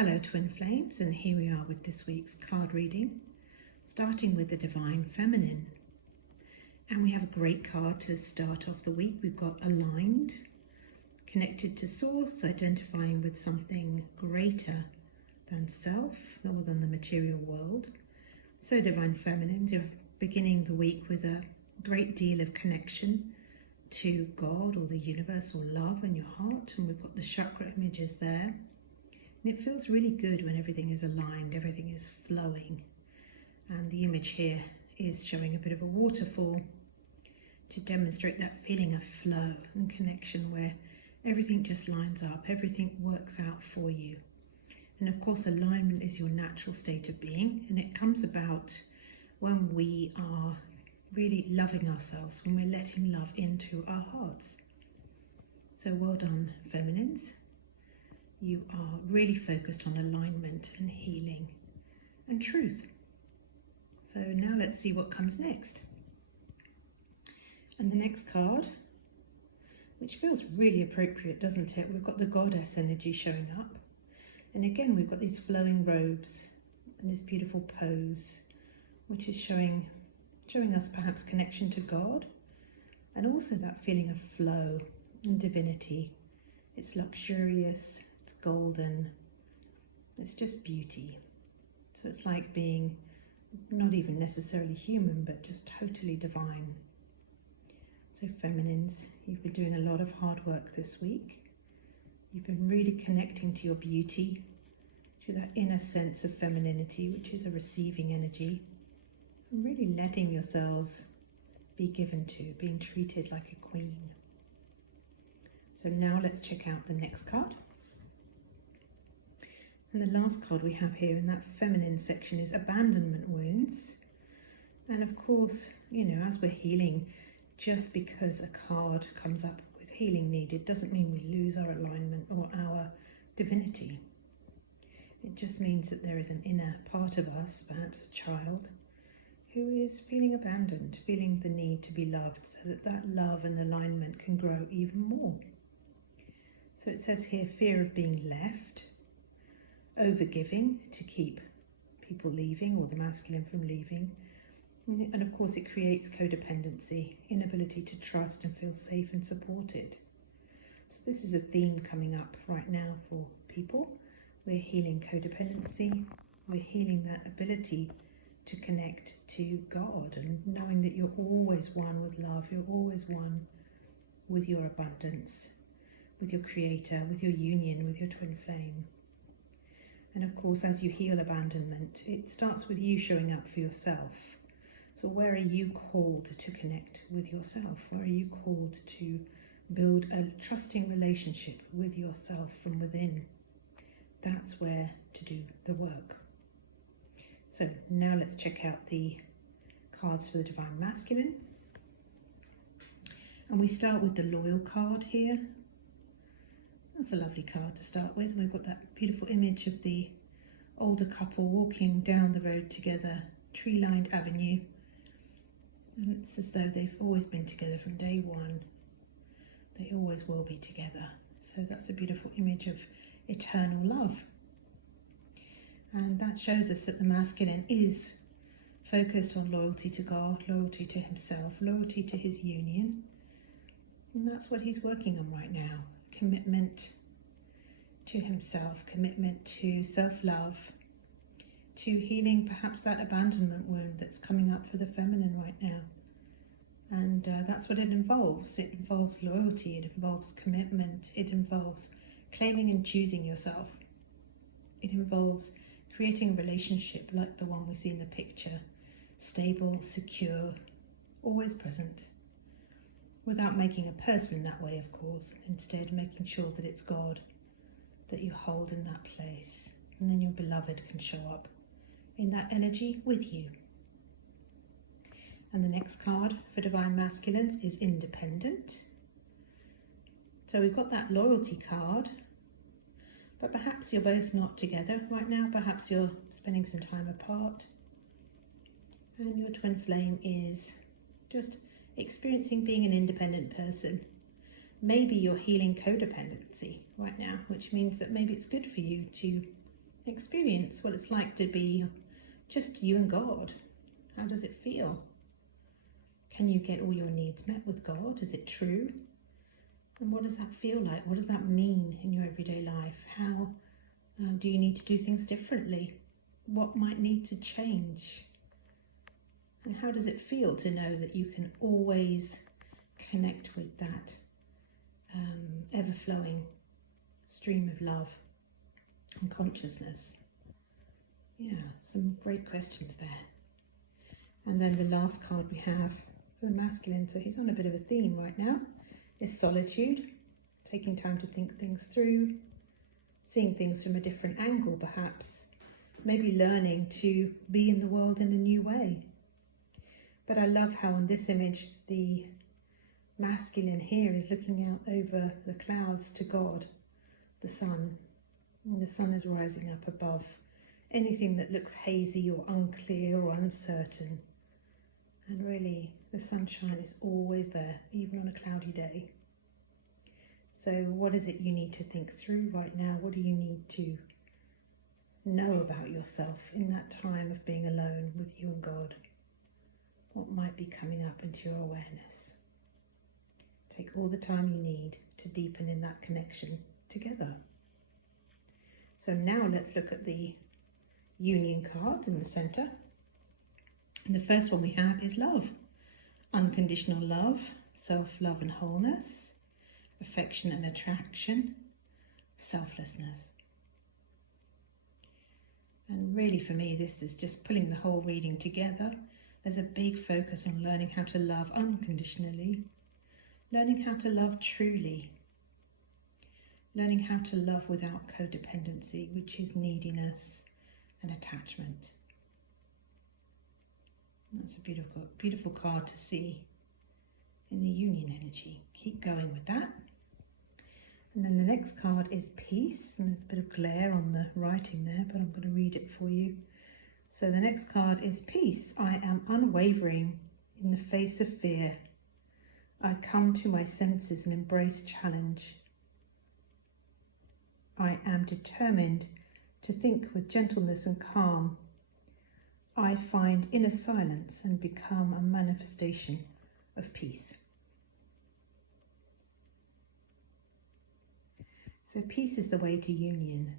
Hello Twin Flames, and here we are with this week's card reading, starting with the Divine Feminine. And we have a great card to start off the week. We've got Aligned, connected to Source, identifying with something greater than self or than the material world. So Divine Feminine, you're beginning the week with a great deal of connection to God or the universe or love in your heart. And we've got the chakra images there. And it feels really good when everything is aligned, everything is flowing. And the image here is showing a bit of a waterfall to demonstrate that feeling of flow and connection where everything just lines up, everything works out for you. And of course, alignment is your natural state of being, and it comes about when we are really loving ourselves, when we're letting love into our hearts. So well done, feminines. You are really focused on alignment and healing and truth. So now let's see what comes next. And the next card, which feels really appropriate, doesn't it? We've got the goddess energy showing up. And again, we've got these flowing robes and this beautiful pose, which is showing us perhaps connection to God, and also that feeling of flow and divinity. It's luxurious. It's golden, it's just beauty. So it's like being not even necessarily human, but just totally divine. So feminines, you've been doing a lot of hard work this week. You've been really connecting to your beauty, to that inner sense of femininity, which is a receiving energy, and really letting yourselves be given to, being treated like a queen. So now let's check out the next card. And the last card we have here in that feminine section is abandonment wounds. And of course, you know, as we're healing, just because a card comes up with healing needed doesn't mean we lose our alignment or our divinity. It just means that there is an inner part of us, perhaps a child, who is feeling abandoned, feeling the need to be loved, so that that love and alignment can grow even more. So it says here, fear of being left, overgiving to keep people leaving or the masculine from leaving, and of course it creates codependency, inability to trust and feel safe and supported. So this is a theme coming up right now for people. We're healing codependency, we're healing that ability to connect to God and knowing that you're always one with love, you're always one with your abundance, with your creator, with your union, with your twin flame. And of course, as you heal abandonment, it starts with you showing up for yourself. So where are you called to connect with yourself? Where are you called to build a trusting relationship with yourself from within? That's where to do the work. So now let's check out the cards for the Divine Masculine. And we start with the Loyal card here. That's a lovely card to start with. We've got that beautiful image of the older couple walking down the road together, tree-lined avenue. And it's as though they've always been together from day one. They always will be together. So that's a beautiful image of eternal love. And that shows us that the masculine is focused on loyalty to God, loyalty to himself, loyalty to his union. And that's what he's working on right now. Commitment to himself, commitment to self-love, to healing perhaps that abandonment wound that's coming up for the feminine right now. And that's what it involves. It involves loyalty, it involves commitment, it involves claiming and choosing yourself. It involves creating a relationship like the one we see in the picture, stable, secure, always present. Without making a person that way, of course, instead making sure that it's God that you hold in that place. And then your beloved can show up in that energy with you. And the next card for Divine Masculines is Independent. So we've got that loyalty card, but perhaps you're both not together right now. Perhaps you're spending some time apart. And your twin flame is just experiencing being an independent person. Maybe you're healing codependency right now, which means that maybe it's good for you to experience what it's like to be just you and God. How does it feel? Can you get all your needs met with God? Is it true? And what does that feel like? What does that mean in your everyday life? How do you need to do things differently? What might need to change? And how does it feel to know that you can always connect with that ever-flowing stream of love and consciousness? Yeah, some great questions there. And then the last card we have for the masculine, so he's on a bit of a theme right now, is solitude, taking time to think things through, seeing things from a different angle perhaps, maybe learning to be in the world in a new way. But I love how on this image the masculine here is looking out over the clouds to God, the sun. And the sun is rising up above anything that looks hazy or unclear or uncertain. And really, the sunshine is always there, even on a cloudy day. So what is it you need to think through right now? What do you need to know about yourself in that time of being alone with you and God? What might be coming up into your awareness? Take all the time you need to deepen in that connection together. So now let's look at the union cards in the center. And the first one we have is love. Unconditional love, self-love and wholeness, affection and attraction, selflessness. And really for me, this is just pulling the whole reading together. There's a big focus on learning how to love unconditionally, learning how to love truly, learning how to love without codependency, which is neediness and attachment. That's a beautiful, beautiful card to see in the union energy. Keep going with that. And then the next card is peace, and there's a bit of glare on the writing there, but I'm going to read it for you. So the next card is peace. I am unwavering in the face of fear. I come to my senses and embrace challenge. I am determined to think with gentleness and calm. I find inner silence and become a manifestation of peace. So peace is the way to union.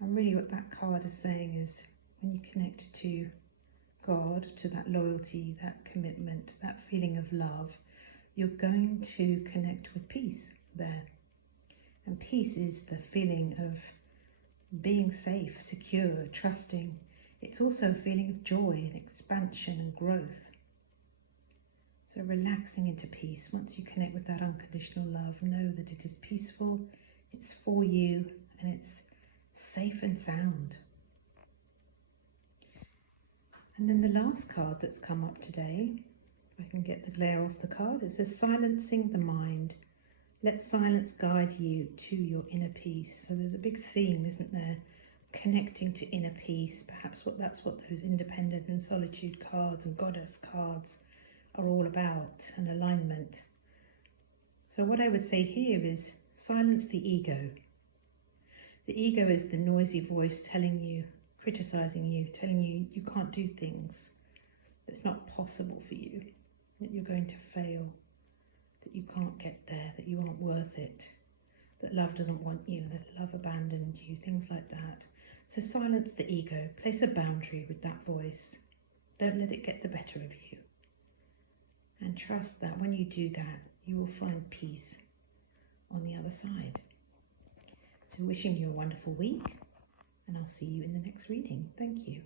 And really what that card is saying is when you connect to God, to that loyalty, that commitment, that feeling of love, you're going to connect with peace there. And peace is the feeling of being safe, secure, trusting. It's also a feeling of joy and expansion and growth. So relaxing into peace. Once you connect with that unconditional love, know that it is peaceful, it's for you, and it's safe and sound. And then the last card that's come up today, if I can get the glare off the card, it says silencing the mind. Let silence guide you to your inner peace. So there's a big theme, isn't there? Connecting to inner peace. Perhaps that's what those independent and solitude cards and goddess cards are all about, an alignment. So what I would say here is silence the ego. The ego is the noisy voice telling you, criticizing you, telling you you can't do things, that it's not possible for you, that you're going to fail, that you can't get there, that you aren't worth it, that love doesn't want you, that love abandoned you, things like that. So silence the ego, place a boundary with that voice. Don't let it get the better of you. And trust that when you do that, you will find peace on the other side. So wishing you a wonderful week, and I'll see you in the next reading. Thank you.